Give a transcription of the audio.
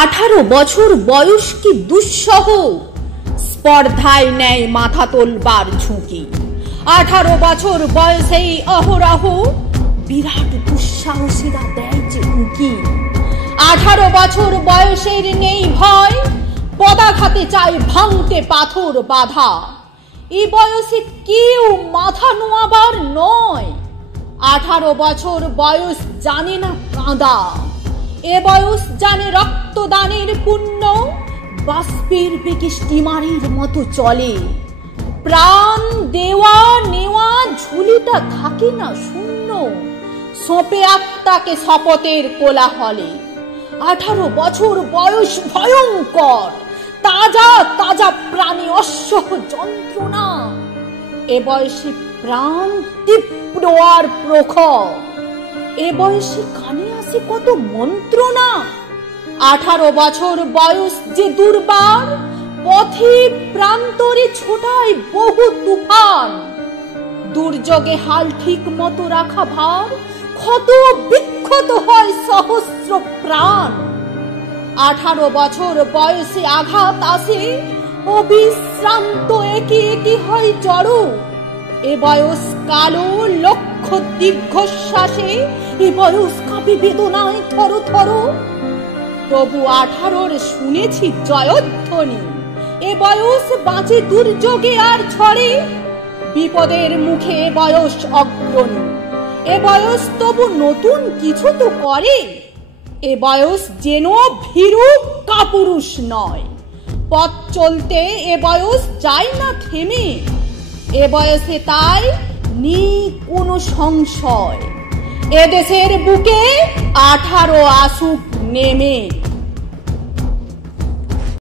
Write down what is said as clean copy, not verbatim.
18 বছর বয়স কি দুঃসহ, স্পর্ধায় নেয় মাথা তোলবার ঝুঁকি। 18 বছর বয়সেই অহরহ বিরাট দুঃসাহসীরা দেয় যে উঁকি। 18 বছর বয়সের নেই ভয়, পদাঘাতে চায় ভাঙতে পাথর বাধা। এই বয়সে কেউ মাথা নোয়াবার নয়, 18 বছর বয়স জানে না কাঁদা। এ বয়স জানে রক্তদানের পুণ্য, বাষ্পের বেগে স্টিমারের মতো চলে। প্রাণ দেওয়া নেওয়া ঝুলিটা থাকে না শূন্য, সোপে আত্মাকে শপথের কোলাহলে। 18 বছর বয়স ভয়ঙ্কর, তাজা তাজা প্রাণে অসহ্য যন্ত্রণা। এ বয়সে প্রাণ তীব্র আর প্রখর, এ বয়সে কানে আসে কত মন্ত্রণা। 18 বছর বয়স যে দুর্বার, পথে প্রান্তরে ছোটায় বহু তুফান। দুর্যোগে হাল ঠিক মতো রাখা ভার, ক্ষত বিক্ষত হয় সহস্র প্রাণ। 18 বছর বয়সে আঘাত আসে, অবিশ্রান্ত একে একে হয় জড়ো। এ বয়স কালো লক্ষ দীর্ঘশ্বাসে, এ বয়স কাঁপে বেদনায় থর থর। তবু 18 শুনেছি জয়ধ্বনি, এ বয়স বাঁচে দুর্যোগে আর ঝড়ে। বিপদের মুখে এ বয়স অগ্রণী, এ বয়স তবু নতুন কিছু তো করে। এ বয়স যেন ভীরু কাপুরুষ নয়, পথ চলতে এ বয়স যায় না থেমে। এ বয়সে তাই নেই কোনো সংশয়, এদেশের বুকে 18 আসুক নেমে।